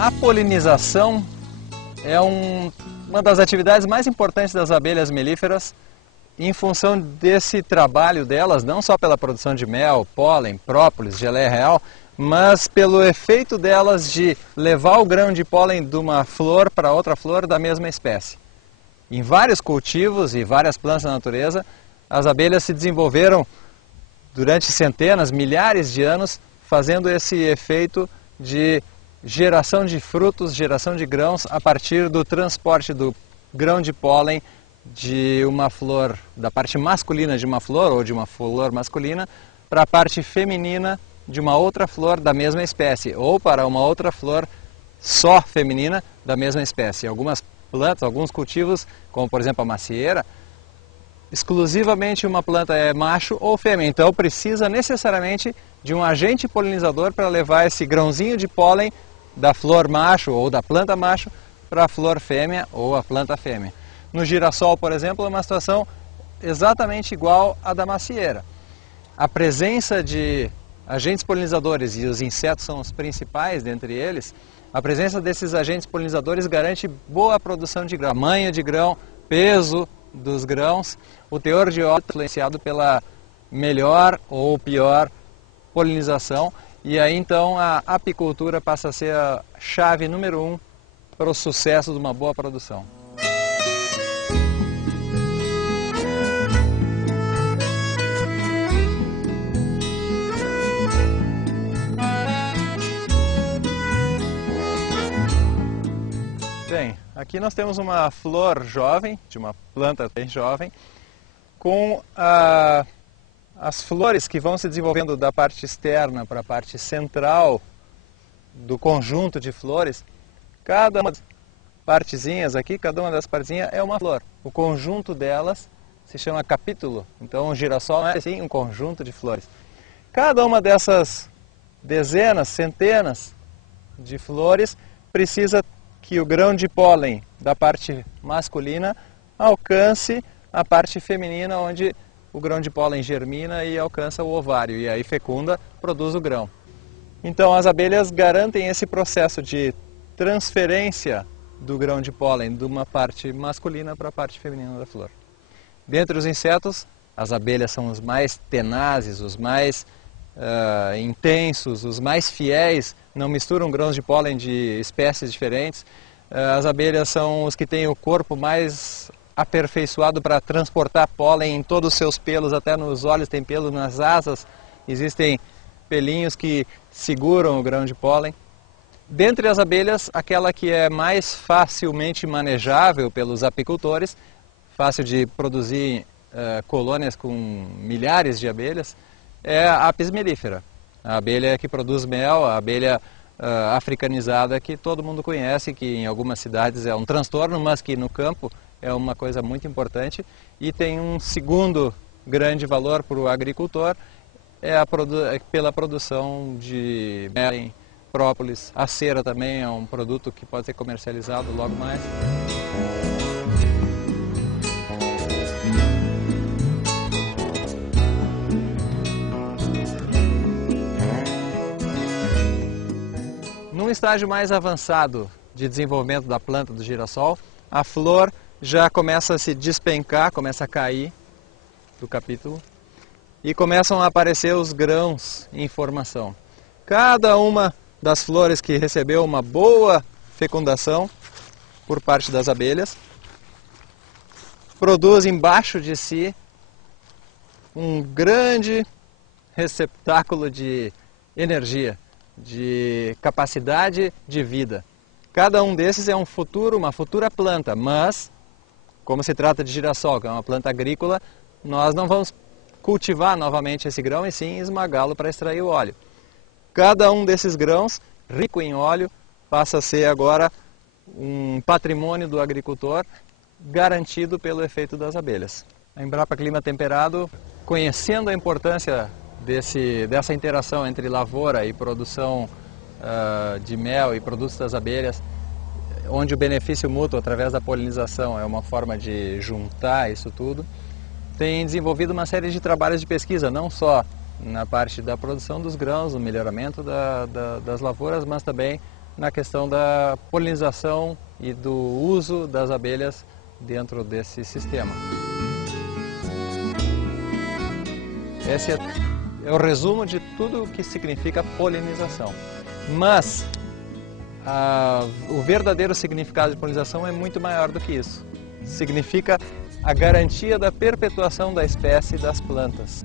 A polinização é uma das atividades mais importantes das abelhas melíferas em função desse trabalho delas, não só pela produção de mel, pólen, própolis, geleia real, mas pelo efeito delas de levar o grão de pólen de uma flor para outra flor da mesma espécie. Em vários cultivos e várias plantas da natureza, as abelhas se desenvolveram durante centenas, milhares de anos, fazendo esse efeito de geração de frutos, geração de grãos a partir do transporte do grão de pólen de uma flor, da parte masculina de uma flor ou de uma flor masculina para a parte feminina de uma outra flor da mesma espécie ou para uma outra flor só feminina da mesma espécie. Algumas plantas, alguns cultivos, como por exemplo a macieira, exclusivamente uma planta é macho ou fêmea, então precisa necessariamente de um agente polinizador para levar esse grãozinho de pólen da flor macho ou da planta macho para a flor fêmea ou a planta fêmea. No girassol, por exemplo, é uma situação exatamente igual à da macieira. A presença de agentes polinizadores, e os insetos são os principais dentre eles, a presença desses agentes polinizadores garante boa produção de grão, tamanho de grão, peso dos grãos, o teor de óleo influenciado pela melhor ou pior polinização, e aí então a apicultura passa a ser a chave número 1 para o sucesso de uma boa produção. Bem, aqui nós temos uma flor jovem, de uma planta bem jovem, com as flores que vão se desenvolvendo da parte externa para a parte central do conjunto de flores. Cada uma das partezinhas aqui, cada uma das partezinhas é uma flor. O conjunto delas se chama capítulo, então o girassol é assim um conjunto de flores. Cada uma dessas dezenas, centenas de flores precisa que o grão de pólen da parte masculina alcance a parte feminina, onde o grão de pólen germina e alcança o ovário, e aí fecunda, produz o grão. Então as abelhas garantem esse processo de transferência do grão de pólen de uma parte masculina para a parte feminina da flor. Dentre os insetos, as abelhas são os mais tenazes, os mais intensos, os mais fiéis, não misturam grãos de pólen de espécies diferentes. As abelhas são os que têm o corpo mais aperfeiçoado para transportar pólen em todos os seus pelos, até nos olhos tem pelo, nas asas existem pelinhos que seguram o grão de pólen. Dentre as abelhas, aquela que é mais facilmente manejável pelos apicultores, fácil de produzir colônias com milhares de abelhas, é a Apis mellifera, a abelha que produz mel, a abelha africanizada que todo mundo conhece, que em algumas cidades é um transtorno, mas que no campo é uma coisa muito importante. E tem um segundo grande valor para o agricultor, pela produção de mel em própolis. A cera também é um produto que pode ser comercializado logo mais. Num estágio mais avançado de desenvolvimento da planta do girassol, a flor já começa a se despencar, começa a cair do capítulo e começam a aparecer os grãos em formação. Cada uma das flores que recebeu uma boa fecundação por parte das abelhas produz embaixo de si um grande receptáculo de energia, de capacidade de vida. Cada um desses é uma futura planta, mas como se trata de girassol, que é uma planta agrícola, nós não vamos cultivar novamente esse grão e sim esmagá-lo para extrair o óleo. Cada um desses grãos, rico em óleo, passa a ser agora um patrimônio do agricultor, garantido pelo efeito das abelhas. A Embrapa Clima Temperado, conhecendo a importância dessa interação entre lavoura e produção de mel e produtos das abelhas, onde o benefício mútuo através da polinização é uma forma de juntar isso tudo, tem desenvolvido uma série de trabalhos de pesquisa, não só na parte da produção dos grãos, no melhoramento das lavouras, mas também na questão da polinização e do uso das abelhas dentro desse sistema. Esse é o resumo de tudo o que significa polinização. Mas o verdadeiro significado de polinização é muito maior do que isso. Significa a garantia da perpetuação da espécie das plantas.